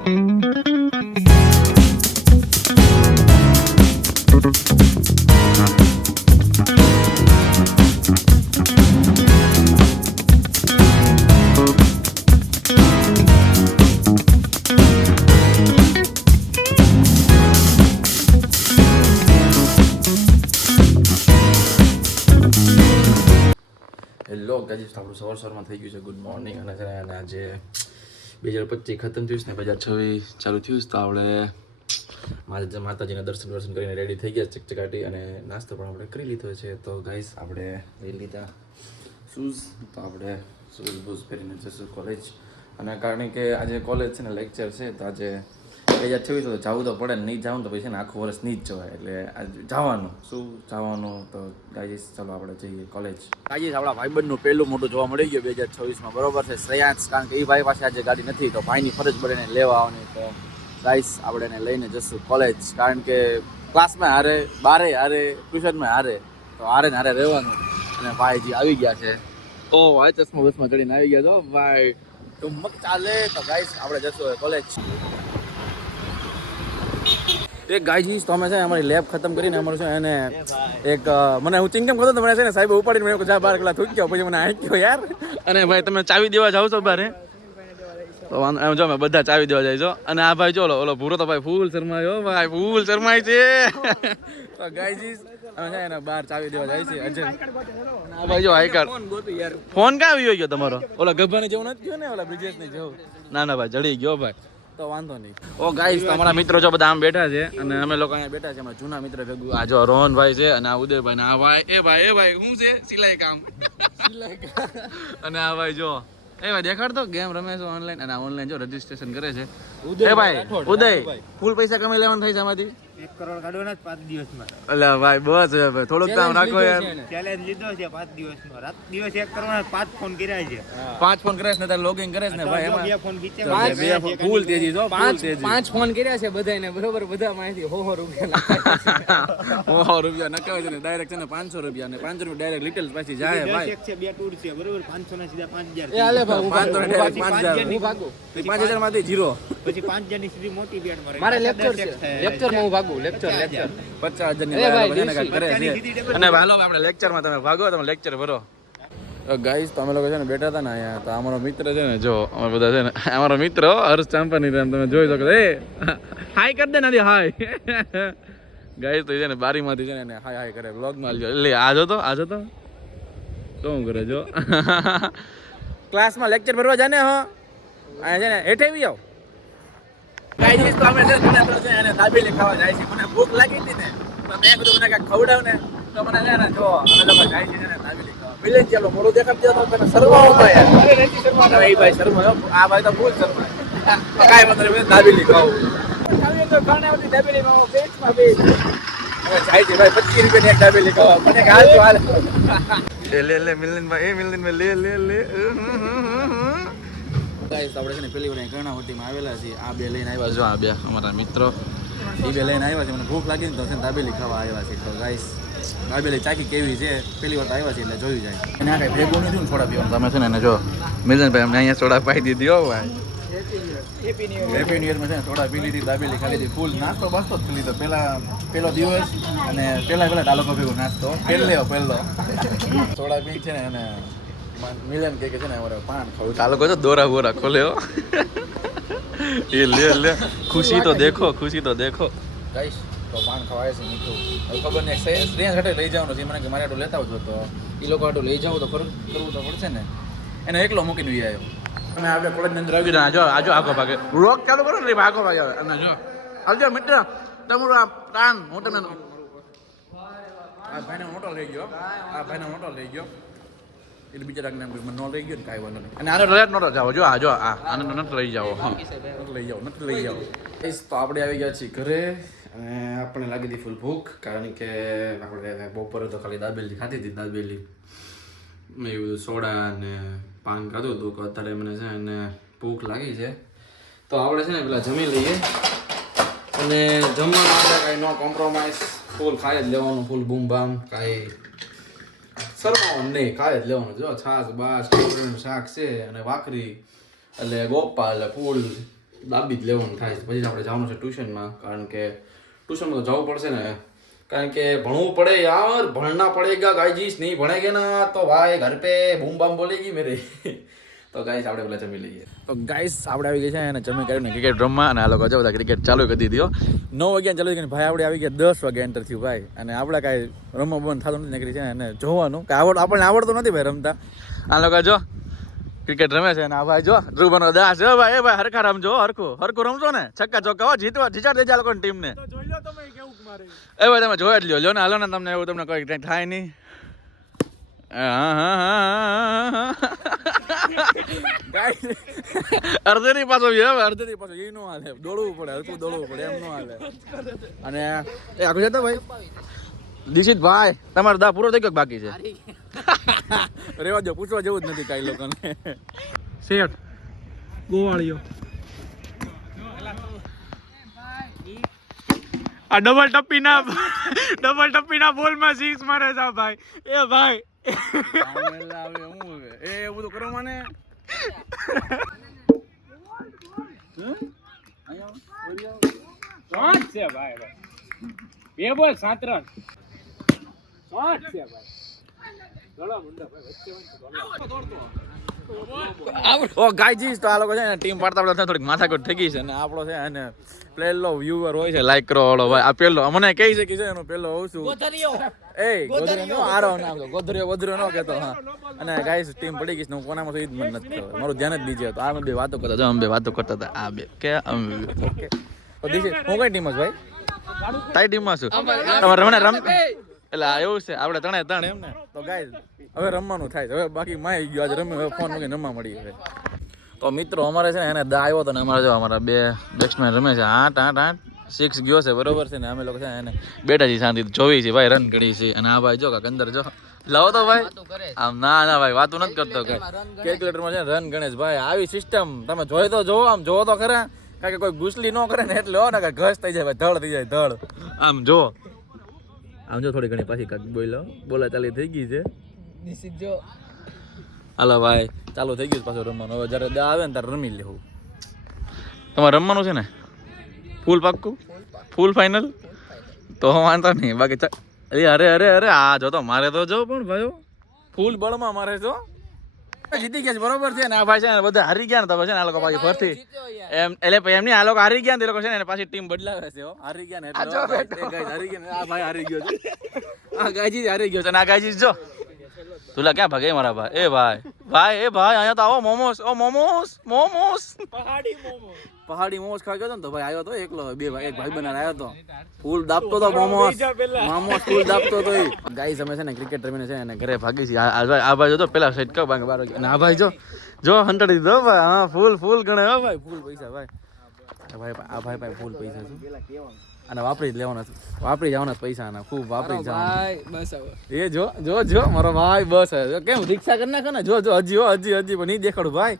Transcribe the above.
Hello guys, આપણું સવારમાં થઈ ગયું છે ગુડ મોર્નિંગ. અને આજે 2025 ખતમ થયું છે ને 2026 ચાલુ થયું છે. તો આપણે માતાજીના દર્શન કરીને રેડી થઈ ગયા ચકચકાટી, અને નાસ્તો પણ આપણે કરી લીધો છે. તો ગાઈસ આપણે લઈ લીધા શૂઝ. તો આપણે શૂઝ પહેરીને જશું કોલેજ. અને કારણ કે આજે કોલેજ છે ને લેક્ચર છે, તો આજે 2026 તો જવું તો પડે ને, નહીં જવું તો પછી ને આખું વર્ષ નહીં જ જવાય. એટલે આજે જવાનું તો ગાઈસ ચાલો આપણે જઈએ કોલેજ. ગાઈસ આપણા ભાઈબંધનું પહેલું મોટું જોવા મળી ગયું 2026માં, બરોબર છે, શ્રેયાંશ. કારણ કે એ ભાઈ પાસે આજે ગાડી નથી, તો ભાઈની ફરજ પડે એને લેવા આવવાની. તો ગાઈસ આપણે એને લઈને જશું કોલેજ. કારણ કે ક્લાસમાં હારે, બારે હારે, ટ્યુશનમાં હારે, તો હારે ને હારે રહેવાનું. અને ભાઈજી આવી ગયા છે. ઓ ભાઈ ચશ્મા બસમાં ચડીને આવી ગયા છો ભાઈ, તો મગ ચાલે. તો ગાઈસ આપણે જશું કોલેજ. એક ગાઈજીસ તો અમે છે અમારી લેબ ખતમ કરીને અમારું છે એને એક મને હું ચિંગમ કરતો તો મને છે ને સાહેબ ઉપાડીને મેં જા 12 કલાક થૂક્યો, પછી મને આંક્યો યાર. અને ભાઈ તમે ચાવી દેવા જાવ છો બારે? તો એમ જો મેં બધા ચાવી દેવા જાય છો. અને આ ભાઈ જો ઓલો ભૂરો તો ભાઈ ફૂલ શરમાયો ભાઈ, ફૂલ શરમાય છે. તો ગાઈજીસ અમે છે એને બહાર ચાવી દેવા જાય છે. અજય આ ભાઈ જો આઈ કાર્ડ ફોન ક્યાં આવી ગયો તમારો? ઓલા ગભાની જેવું નથી ગયો ને, ઓલા બ્રિજેશ ની જેવું? ના ભાઈ જડી ગયો ભાઈ, તો વાંધો નહીં. ઓ ગાઈસ તો અમારા મિત્રો જો બધા આમ બેઠા છે, અને અમે લોકો અહીંયા બેઠા છે અમારા જૂના મિત્ર ભેગું. આ જો રોહનભાઈ છે, અને આ ઉદયભાઈ, ને આ ભાઈ એ ભાઈ શું છે સિલાઈ કામ. અને આ ભાઈ જો એ ભાઈ દેખાડ તો ગેમ રમે છે ઓનલાઈન, અને ઓનલાઈન જો રજીસ્ટ્રેશન કરે છે. એ ભાઈ ઉદય ફૂલ પૈસા કમાઈ લેવાનું થાય છે આમાંથી? 1 કરોડ કાઢવાના 5 દિવસમાં. અલ્યા ભાઈ બસ હવે થોડુંક કામ રાખો યાર. ચેલેન્જ લીધો છે 5 દિવસમાં. રાત દિવસ 1 કરોડ 5 ફોન કર્યા છે. 5 ફોન કરે છે ને તારે લોગિન કરે છે ને ભાઈ, એમાં 2 ફોન ખીચે ફૂલ તેજી જો, ફૂલ તેજી. 5 ફોન કર્યા છે બધાને, બરોબર, બધા માંથી 100 રૂપિયા નખાવે છે ને ડાયરેક્ટ છે ને 500 રૂપિયા, અને 500 રૂપિયા ડાયરેક્ટ લિટલ પાછી જાય ભાઈ. એક છે 2 ટૂર છે, બરોબર, 500 ના સીધા 5000. એ હાલે ભાઈ 500 ને ડાયરેક્ટ 5000, હું ભાગું. 5000 માંથી 0, પછી 5000 ની સીધી મોટી બેટ મળે. મારે લેક્ચર છે, લેક્ચરમાં હું ભાગું, લેક્ચર 50,000 ની કરે છે. અને હાલો આપણે લેક્ચરમાં તમે ભાગો, તમે લેક્ચર ભરો. ગાઈસ તો અમે લોકો છે ને બેઠા હતા ને અહીંયા, તો અમારો મિત્ર છે ને જો અમે બધા છે ને અમારો મિત્ર હર્ષ ચાંપાની તમે જોઈ શકો. એ હાય કરી દે નથી હાય. ગાઈસ તો છે ને બારીમાંથી છે ને હાય કરે બ્લોગમાં લ્યો. એટલે આ જો તો શું કરે જો ક્લાસમાં લેક્ચર ભરવા જાને હો અહીંયા છે ને હેઠે આવી આવ. ગાઈસ તો અમે છે એને દાબેલી ખાવા જાય છે. મને ભૂખ લાગી હતી ને, તો મેં કીધું મને કાંઈક ખવડાવ ને. તો મને છે ને જો અમે લોકો જાય છે ને દાબેલી ખાવા. મિલે ચાલો મોડું દેખાડી દો તો તમે શરમાવો યાર. એ ભાઈ શરમાયો, આ ભાઈ તો ફૂલ શરમાય. કાંઈ વાંધો નહીં, દાબેલી ખાવું. દાબેલી ખાવું પેટમાં બે હવે જાય છે ભાઈ. 25 રૂપિયાની એક દાબેલી ખાવા. મને હાલ તો હાલ લે મિલનભાઈ, મિલનભાઈ લે. ગાઈસ આપણે છે ને પેલી વાર કર્ણાવતીમાં આવેલા છીએ. આ બે લઈને આવ્યા જો, આ બે અમારા મિત્રો એ બે લઈને આવ્યા છે. મને ભૂખ લાગી ને તો છે ને દાબેલી ખાવા આવ્યા છે. તો ગાઈસ દાબેલી ચાકી કેવી છે, પેલી વાર તો આવ્યા છે એટલે જોઈ જાય. અને આ કાંઈ ભેગું નથી ને સોડા પીવાનું. તમે છે ને એને જો મિલનભાઈ અમને અહીંયા સોડા પાઈ દીધી હો ભાઈ. હેપી ન્યુ યરમાં છે ને સોડા પી લીધી, દાબેલી ખાઈ લીધી, ફૂલ નાસ્તો બાસ્તો જ લીધો. પહેલો દિવસ અને પહેલા ડાલોકો ભેગું નાસ્તો પહેલો સોડા પી છે ને. અને મિલન કે છે ને અમારે પાન ખાવું. ચાલો કહો દોરા બોરા ખોલે હો. એ લે ખુશી તો દેખો ગાઈસ. તો પાન ખવાય છે મીઠું. હવે ખબર નહીં શ્રેયા સાથે લઈ જવાનું છે. મને કે મારે આટલું લેતા આવજો, તો એ લોકો આટલું લઈ જાવ તો કરવું તો પડશે ને. એને એકલો મૂકીને આવ્યો. અને આપણે કોલેજની અંદર આવી ગયા. આજો આગો ભાગે વ્લોગ ચાલુ કરો ને આગો ભાગે. અને જો આવજો મિત્ર તમારું આ કાન હું તમને આ ભાઈને મોટો લઈ ગયો. એટલે બિચારા મને ન લઈ ગયો ને કાંઈ વાંધો નહીં. અને આને રજા નતો જાવ જો. આને નથી લઈ જાઓ. નથી લઈ જાઓ. તો આપણે આવી ગયા છીએ ઘરે, અને આપણને લાગી હતી ફૂલ ભૂખ. કારણ કે આપણે બપોરે તો ખાલી દાબેલી ખાધી હતી. દાબેલી મેં એવું બધું સોડા અને પાન ખાધું હતું. કે અત્યારે મને છે ને ભૂખ લાગી છે. તો આપણે છે ને પેલા જમી લઈએ. અને જમવાનું આપણે કાંઈ નો કોમ્પ્રોમાઇઝ, ફૂલ ખાઈ જ લેવાનું, ફૂલ બૂમ બામ, કાંઈ શરમાવાનું નહીં, ખાઈ જ લેવાનું. જો છાશ બાસ શાક છે અને ભાખરી એટલે ગોપા એટલે ફૂલ દાબી જ લેવાનું થાય છે. પછી આપણે જવાનું છે ટ્યુશનમાં, કારણ કે ટ્યુશનમાં તો જવું પડશે ને, કારણ કે ભણવું પડે યાર, ભણના પડેગા ગાઈજીસ, નહીં ભણેગે ના તો ભાઈ ઘર પે બૂમ બામ બોલેગી મેરે. તો ગાઈસ આપણે પેલા જમી લઈએ. તો ગાઈસ આપણે આવી ગયા છે અને જમી કરીને ક્રિકેટ રમવા, અને આ લોકો જો બધા ક્રિકેટ ચાલુ કરી દીધી. 9 વાગ્યા ચાલુ કરીને ભાઈ આપણે આવી ગયા 10 વાગે એન્ટર થયું ભાઈ, અને આપણે કાંઈ રમવા બંધ થતું નથી નીકળી છે, અને જોવાનું કે આપણને આવડતું નથી ભાઈ રમતા. આ લોકો જો ક્રિકેટ રમે છે, અને આ ભાઈ જો ધ્રુવનો દાસ છે ભાઈ. એ ભાઈ હરખા રમજો, હરખું રમજો ને, છક્કા ચોક્કા જીચાડ દેજો આ લોકોની ટીમને. એ ભાઈ તમે જોઈ જ લ્યો ને, હાલો ને, તમને એવું તમને કોઈ થાય નહીં. અડધેની પાછો અડધેની પાછો એ નો હાલે, દોડવું પડે, હરખું દોડવું પડે, એમ નો હાલે. અને એ આખું જતો ભાઈ દીશિત ભાઈ, તમારો દા પૂરો થઈ ગયો બાકી છે? રેવા દો, પૂછવા જેવું જ નથી કાંઈ લોકોને. શેઠ ગોવાળીઓ આ ડબલ ટપ્પીના બોલમાં 6 મારે છે ભાઈ. એ ભાઈ એ એવું તો કરો મને. શોટ છે ભાઈ. બે બોલ 7 રન શોટ છે ભાઈ. ઓ ગાઈજીસ, તો આ લોકો છે ને ટીમ પાડતા પાડતા થોડીક માથાકૂટ થઈ ગઈ છે, અને આપણો છે અને પેલો વ્યુઅર હોય છે લાઈક કરો વાળો ભાઈ, આ પેલો મને કહી છે કે છે એનો પેલો હોઉં છું. એ ગોધરીયો આરો નામ તો ગોધરીયો ન કહેતો. હા, અને ગાઈસ ટીમ પડી ગઈ છે, હું કોનામાં છું એ જ મને નથી ખબર, મારું ધ્યાન જ બીજે હતું. આ બે વાતો કરતા હતા, અમે બે વાતો કરતા હતા, આ બે કે અમે ઓકે. તો દીશી હું કઈ ટીમમાં છું ભાઈ? તારી ટીમમાં છું. તમારે રમણે રમ એટલે એવું છે, આપણે ત્રણ એમ ને. તો ગાઈસ હવે રમવાનું થાય છે, હવે બાકી માય ગયો આજે રમ્યું, હવે ફોન મૂકીને રમવા મળી હવે. તો મિત્રો અમારે છે ને એને દા આવ્યો હતો ને, અમારે જો અમારા 2 બેટ્સમેન રમે છે, 8 6 ગયો છે બરોબર છે ને, અમે લોકો છે એને બેઠા છીએ શાંતિ જોઈ છે ભાઈ, રન કરી છે. અને આ ભાઈ જો કાંક અંદર જો લાવો તો ભાઈ, આમ ના ભાઈ વાતું નથી કરતો, કઈ કેલ્ક્યુલેટરમાં છે રન ગણેશ ભાઈ. આવી સિસ્ટમ તમે જોઈ તો જોવો, આમ જોવો તો ખરા, કારણ કે કોઈ ગુસલી ન કરે ને એટલે હો ને કે ઘસ થઈ જાય ભાઈ, ધડ થઈ જાય ધડ. આમ જો થોડી ઘણી પાછી કાંક બોલા ચાલી થઈ ગઈ છે. હાલો ભાઈ ચાલુ થઈ ગયું પાછું રમવાનું. હવે જ્યારે દા આવે ને ત્યારે રમી લેવું. તમારે રમવાનું છે ને ફૂલ પાક્કું, ફૂલ ફાઇનલ? તો વાંધો નહીં, બાકી અરે આ જો તો મારે તો જો પણ ભાઈઓ ફૂલ બળમાં મારે જો જીતી ગયા છે બરોબર છે ને. આ ભાઈ છે ને બધા હારી ગયા ને, તો છે ને આ લોકો પાછી ફરતી એમ એટલે એમ નહીં, આ લોકો હારી ગયા ને એ લોકો છે ને પાછી ટીમ બદલાવે છે. હારી ગયા ને એટલે હારી ગયા ને, આ ભાઈ હારી ગયો છે, આ ગાયજી હારી ગયો છે, અને આ ગાયજી જો તુલા ક્યાં ભાગે મારા ભાઈ? એ ભાઈ અહીંયા તો આવો. મોમોસ પહાડી મોમોસ ખાઈ ગયો ને, તો ભાઈ આવ્યો તો એકલો, એક ભાઈ બનાને આવ્યો તો, ફૂલ દાબતો તો મોમોસ ફૂલ દાબતો તો. ગાઈસ અમે છે ને ક્રિકેટ રમીને છે ને ઘરે ભાગી છે. આ ભાઈ જો તો પેલા સેટ કર બાંગ 12 અને આ ભાઈ જો હંટડી દીધો ભાઈ. હા ફૂલ ગણે હો ભાઈ, ફૂલ પૈસા ભાઈ. આ ભાઈ ભાઈ ફૂલ પૈસા છે, અને વાપરી જ લેવાના, વાપરી જવાના પૈસા, આના ખૂબ વાપરી જવાના. બસ એ જો મારો ભાઈ બસ કેમ રિક્ષા કરી નાખે ને, જો હજી પણ નહીં દેખાડું ભાઈ.